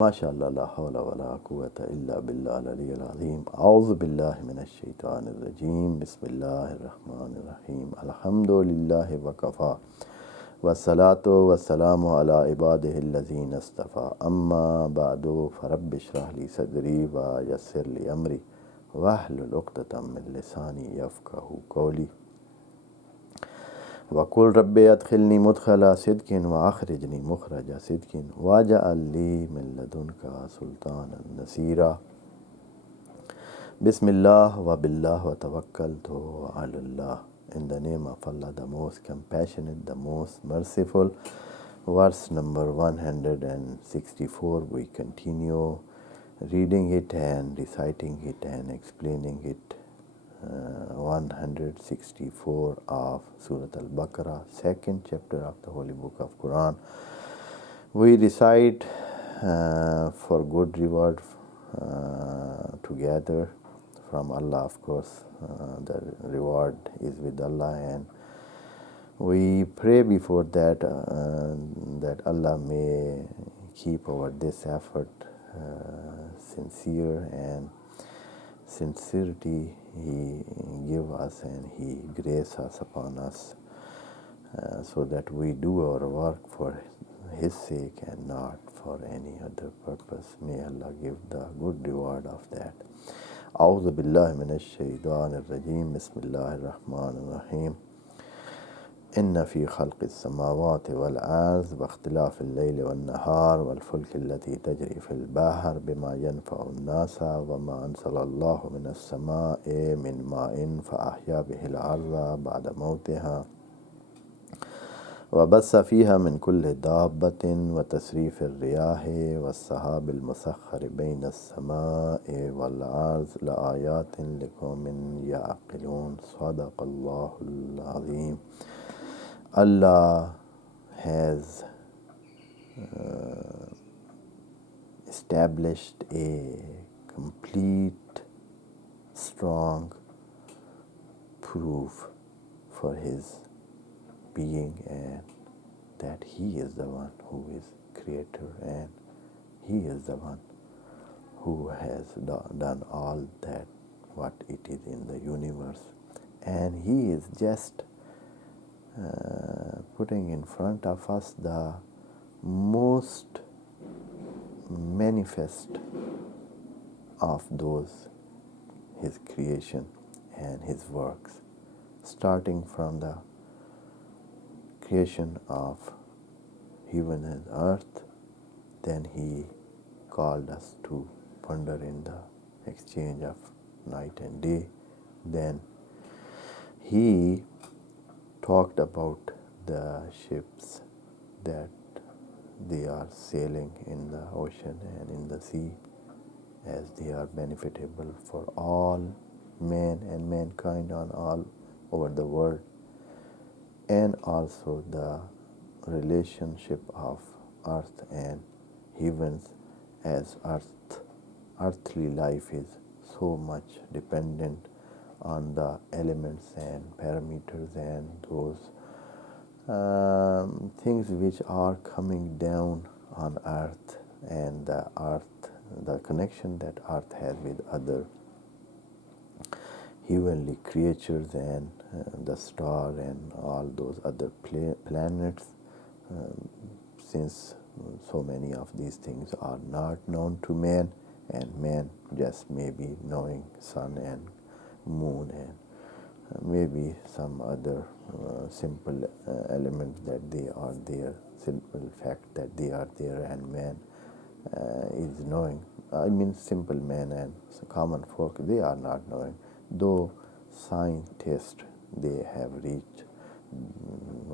MashaAllah, la hawla wa la quwwata illa billah al-aliyyil azim. A'udhu billahi minash shaitanir rajim. Bismillahir rahmanir rahim. Alhamdulillahi wa kafa. Wassalatu wassalamu ala ibadihi allazina istafa. Amma ba'du, farabbi shrah li sadri wa yassir li amri wahlul 'uqdatam min lisani yafqahu qawli. वकुल रब्बे अदखिलनी मुदखला सिद्किन व अखरिजनी मुखरजा सिद्किन वाजअल ली मिन लदुनका सुल्तानन नसीरा बिस्मिल्लाह व बिल्लाह व तवक्कलतु अलल्लाह. In the name of Allah, the most compassionate, the most merciful. Verse number 164, we continue reading it and reciting it and explaining it. 164 of Surah Al-Baqarah, second chapter of the Holy Book of Quran. We recite for good reward together from Allah, of course. The reward is with Allah, and we pray before that that Allah may keep our this effort sincere, and sincerity He give us and He grace us upon us, so that we do our work for His sake and not for any other purpose. May Allah give the good reward of that. A'udhu billahi minash shaitanir rajim. Bismillahir rahmanir rahim. إن في خلق السماوات والأرض واختلاف الليل والنهار والفلك التي تجري في البحر بما ينفع الناس وما أنزل الله من السماء من ماء فأحيا به الأرض بعد موتها وبث فيها من كل دابة وتسريف الرياح والسحاب المسخر بين السماء والأرض لآيات لقوم يعقلون. صدق الله العظيم. Allah has established a complete, strong proof for His being, and that He is the one who is creator, and He is the one who has done all that what it is in the universe, and He is just putting in front of us the most manifest of those His creation and His works, starting from the creation of heaven and earth. Then He called us to ponder in the exchange of night and day. Then He talked about the ships that they are sailing in the ocean and in the sea, as they are benefitable for all men and mankind on all over the world, and also the relationship of earth and heavens, as earthly life is so much dependent on the elements and parameters and those things which are coming down on earth, and the connection that earth has with other heavenly creatures and the star and all those other planets, since so many of these things are not known to man, and man just may be knowing sun and moon and maybe some other simple elements that they are there, simple fact that they are there, and man is knowing. I mean, simple man and common folk, they are not knowing, though scientists, they have reached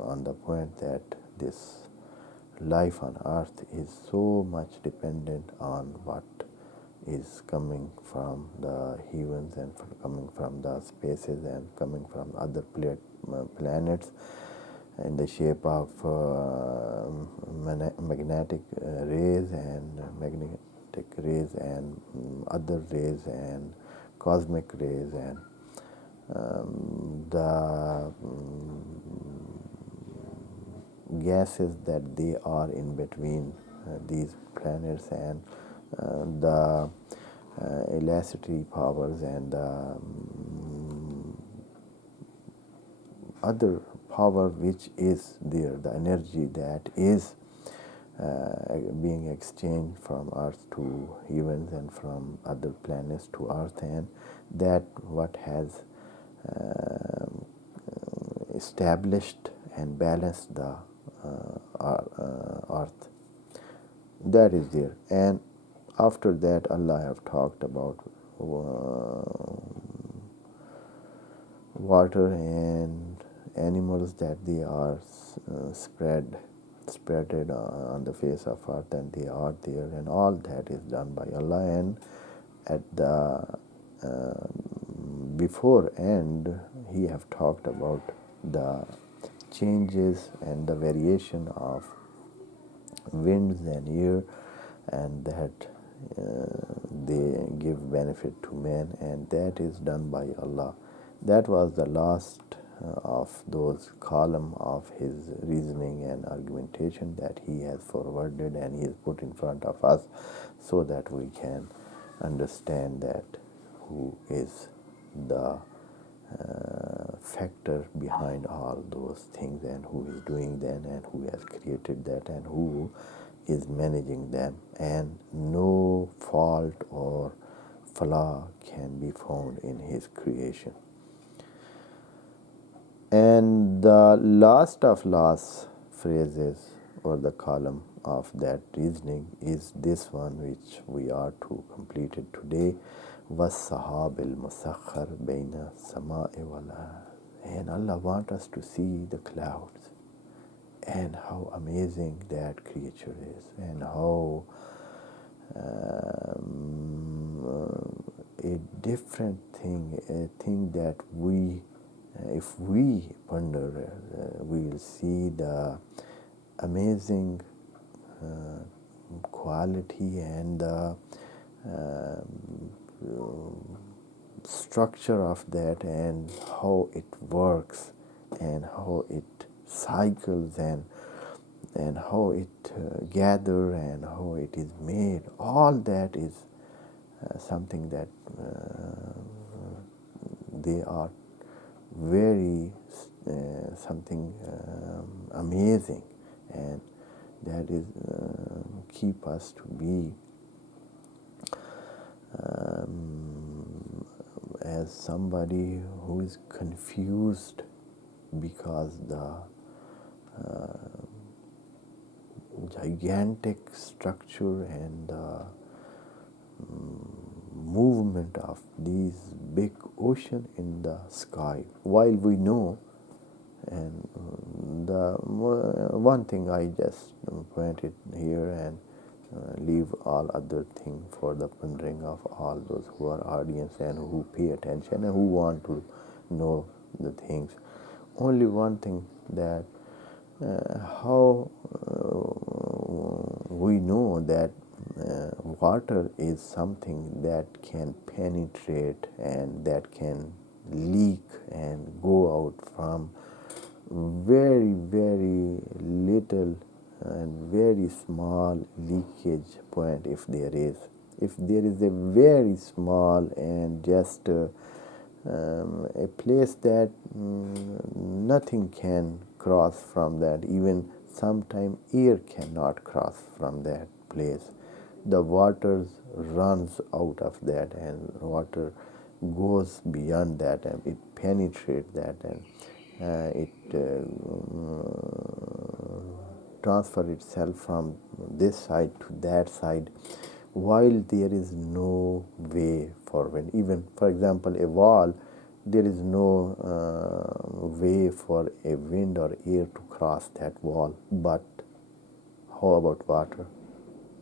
on the point that this life on earth is so much dependent on what is coming from the heavens and coming from the spaces and coming from other planets in the shape of magnetic rays and other rays and cosmic rays, and the gases that they are in between these planets and the elasticity powers and the other power which is there, the energy that is being exchanged from Earth to heavens and from other planets to Earth, and that what has established and balanced the Earth. That is there. And after that, Allah have talked about water and animals, that they are spreaded on the face of earth, and they are there, and all that is done by Allah. And at the before end, he have talked about the changes and the variation of winds and air, and that they give benefit to man, and that is done by Allah. That was the last of those column of his reasoning and argumentation that he has forwarded and he has put in front of us, so that we can understand that who is the factor behind all those things, and who is doing them, and who has created that, and who is managing them, and no fault or flaw can be found in his creation. And the last of last phrases or the column of that reasoning is this one, which we are to complete it today. وَالسَّحَابِ الْمُسَخَّرِ بَيْنَ السَّمَاءِ وَالْأَرْضِ. And Allah wants us to see the clouds and how amazing that creature is, and how a different thing, a thing that we, if we ponder, we will see the amazing quality and the structure of that, and how it works, and how it cycles, and how it gather, and how it is made. All that is something that they are very something amazing, and that is keep us to be as somebody who is confused, because the gigantic structure and the movement of these big ocean in the sky. While we know, and the one thing I just pointed here, and leave all other thing for the pondering of all those who are audience and who pay attention and who want to know the things. Only one thing, that how we know that water is something that can penetrate and that can leak and go out from very, very little and very small leakage point. If there is a very small and just a place that nothing can cross from that, even sometime air cannot cross from that place, the water runs out of that, and water goes beyond that, and it penetrates that, and it transfer itself from this side to that side, while there is no way for wind. Even, for example, a wall, there is no way for a wind or air to cross that wall. But how about water?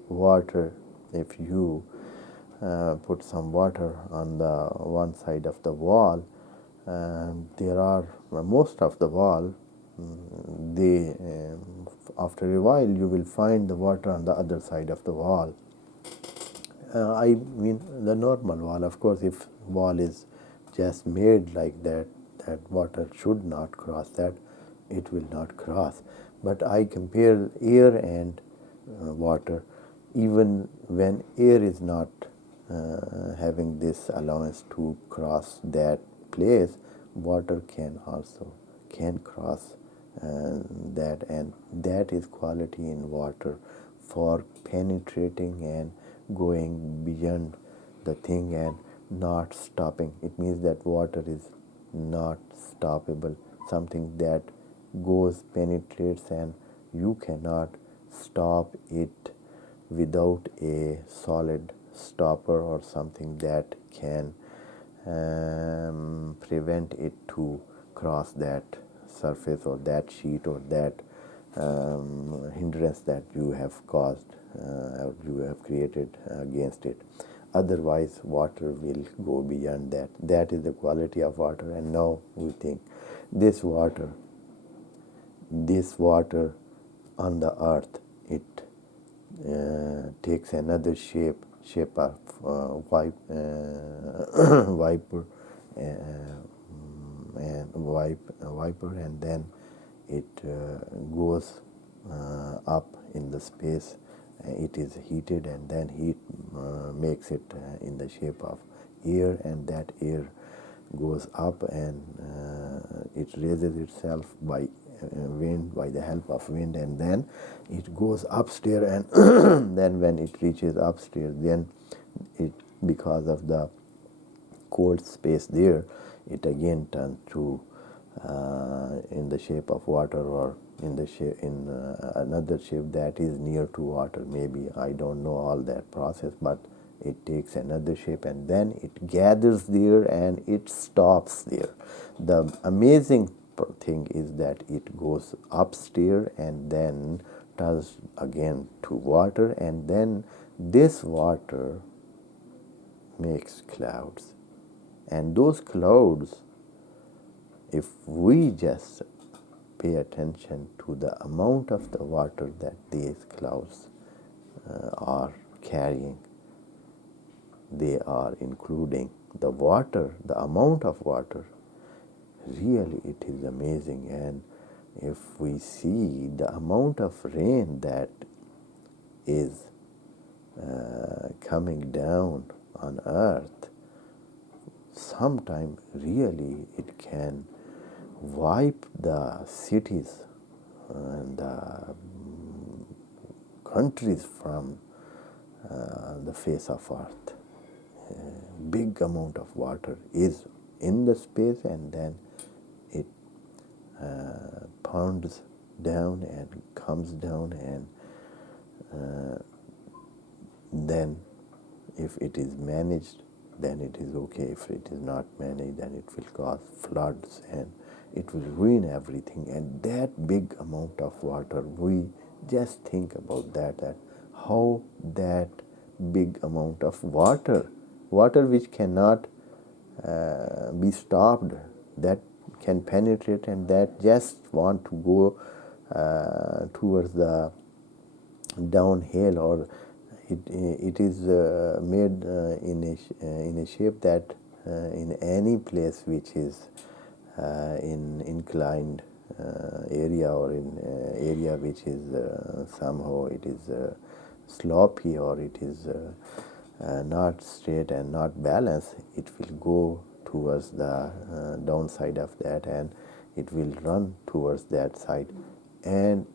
Water, if you put some water on the one side of the wall, there are most of the wall, they after a while you will find the water on the other side of the wall. I mean the normal wall. Of course, if wall is just made like that, that water should not cross that, it will not cross. But I compare air and water. even when air is not having this allowance to cross that place, water can cross that, and that is quality in water for penetrating and going beyond the thing and not stopping. It means that water is not stoppable, something that goes, penetrates, and you cannot stop it without a solid stopper or something that can prevent it to cross that surface or that sheet or that hindrance that you have caused or you have created against it. Otherwise, water will go beyond that. That is the quality of water. And now we think this water on the earth, it takes another shape of viper, viper, and then it goes up in the space. It is heated, and then heat makes it in the shape of air, and that air goes up, and it raises itself by wind, by the help of wind, and then it goes upstairs, and then when it reaches upstairs, then it, because of the cold space there, it again turns to in the shape of water, or in the another shape that is near to water. Maybe I don't know all that process, but it takes another shape, and then it gathers there and it stops there. The amazing thing is that it goes upstairs and then turns again to water, and then this water makes clouds, and those clouds, if we just pay attention to the amount of the water that these clouds are carrying, they are including the water, the amount of water. Really, it is amazing. And if we see the amount of rain that is coming down on earth, sometime really it can wipe the cities and the countries from the face of earth. A big amount of water is in the space, and then it pounds down and comes down, and then if it is managed, then it is okay. If it is not managed, then it will cause floods and it will ruin everything. And that big amount of water, we just think about that how that big amount of water which cannot be stopped, that can penetrate, and that just want to go towards the downhill, or it is made in a shape that in any place which is in inclined area, or in area which is somehow it is sloppy, or it is not straight and not balanced, it will go towards the downside of that, and it will run towards that side. And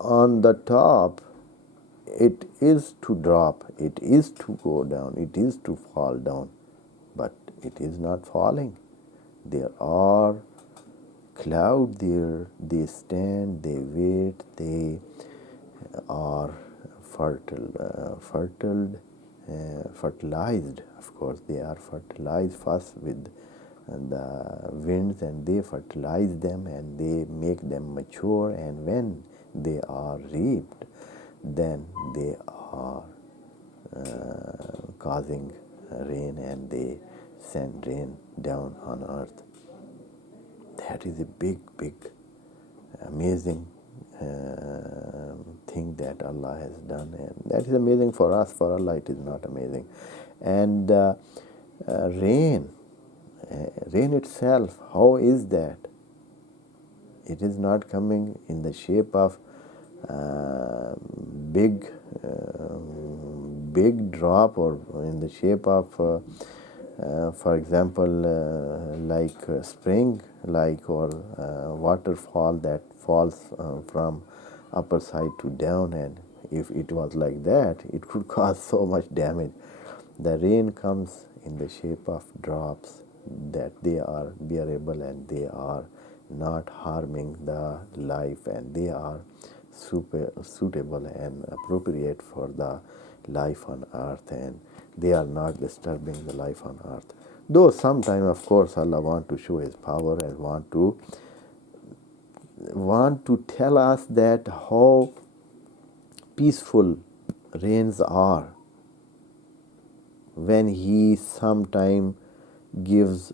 on the top, it is to drop, it is to go down, it is to fall down, but it is not falling. There are clouds there, they stand, they wait, they are fertilized. Of course, they are fertilized first with the winds, and they fertilize them and they make them mature, and when they are reaped, then they are causing rain, and they send rain down on earth. That is a big, amazing thing that Allah has done, and that is amazing for us. For Allah, it is not amazing. And rain itself, how is that? It is not coming in the shape of uh, big big drop, or in the shape of for example like spring, like, or waterfall that falls from upper side to down, and if it was like that, it could cause so much damage. The rain comes in the shape of drops, that they are bearable and they are not harming the life, and they are suitable and appropriate for the life on earth, and they are not disturbing the life on earth. Though sometimes, of course, Allah want to show His power and want to tell us that how peaceful rains are, when He sometime gives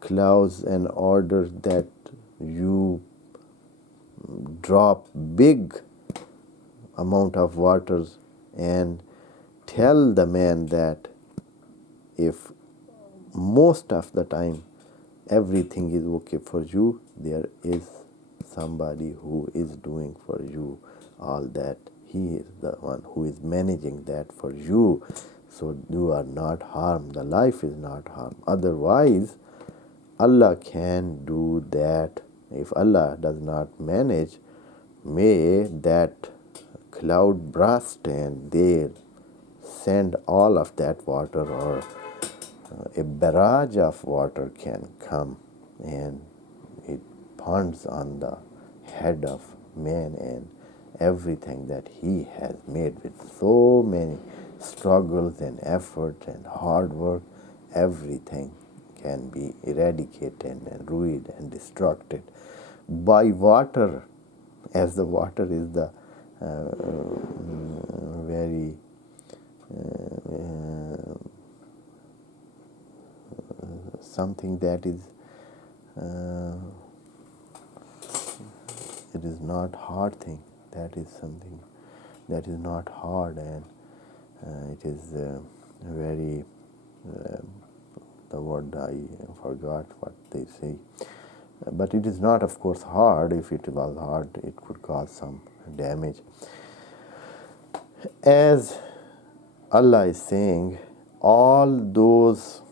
clouds an order that you drop big amount of waters, and tell the man that if most of the time everything is okay for you, there is somebody who is doing for you all that. He is the one who is managing that for you, so you are not harmed, the life is not harmed. Otherwise, Allah can do that. If Allah does not manage, may that cloud burst and they send all of that water, or a barrage of water can come, and it pounds on the head of man, and everything that he has made with so many struggles and effort and hard work, everything can be eradicated and ruined and destructed by water, as the water is the very something that is it is not hard thing, that is something that is not hard, and it is very the word I forgot what they say, but it is not, of course, hard. If it was hard, it could cause some damage. As Allah is saying, all those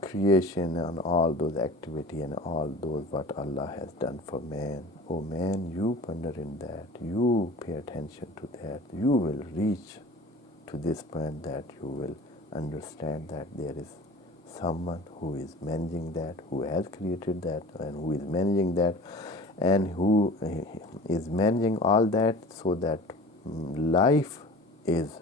creation and all those activity and all those what Allah has done for man, oh man, you ponder in that, you pay attention to that, you will reach to this point that you will understand that there is someone who is managing that, who has created that, and who is managing that, and who is managing all that, so that life is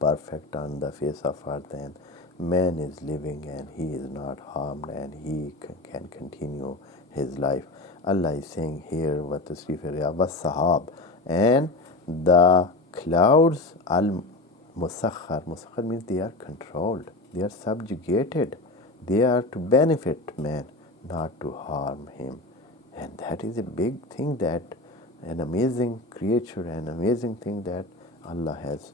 perfect on the face of earth, and man is living and he is not harmed, and he can continue his life. Allah is saying here, what the Sifir was Sahab, and the clouds, al-Musakhar. Musakhar means they are controlled, they are subjugated, they are to benefit man, not to harm him. And that is a big thing, that an amazing creature, an amazing thing that Allah has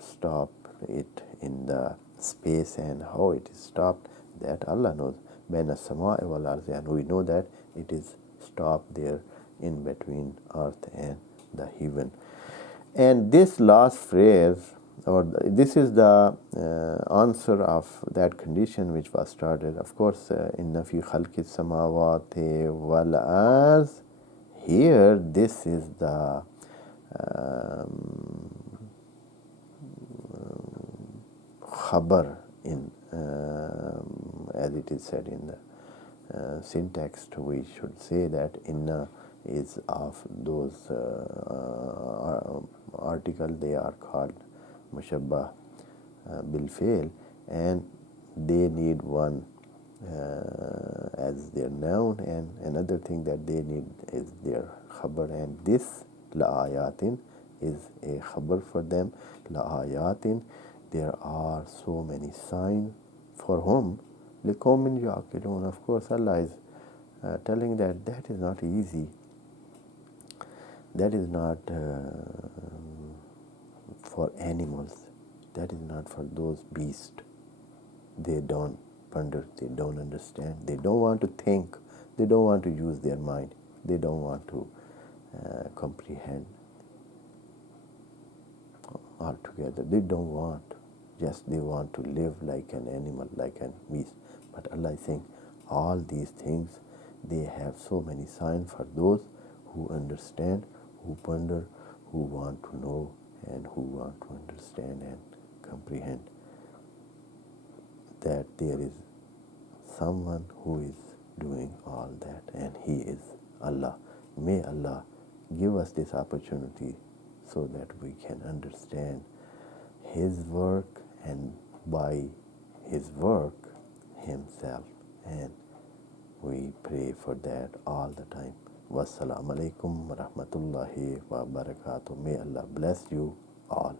stopped it in the space, and how it is stopped, that Allah knows. Baina samai wal ardi, and we know that it is stopped there in between earth and the heaven. And this last phrase, or this is the answer of that condition which was started. Of course, inna fi khalqi samawati wal ard. Here, this is the khabar in as it is said in the syntax. We should say that inna is of those article, they are called mushabbah bil fi'l, and they need one as their noun, and another thing that they need is their khabar, and this la ayatin is a khabar for them. La ayatin, there are so many signs for whom liqawmin yaqilun. Of course, Allah is telling that that is not easy, that is not for animals, that is not for those beasts. They don't ponder, they don't understand, they don't want to think, they don't want to use their mind, they don't want to comprehend altogether. They don't want, just they want to live like an animal, like a beast. But Allah is saying all these things, they have so many signs for those who understand, who ponder, who want to know, and who want to understand and comprehend that there is someone who is doing all that, and He is Allah. May Allah give us this opportunity so that we can understand His work, and by His work Himself, and we pray for that all the time. Wassalamu alaikum wa rahmatullahi wa barakatuh. May Allah bless you all.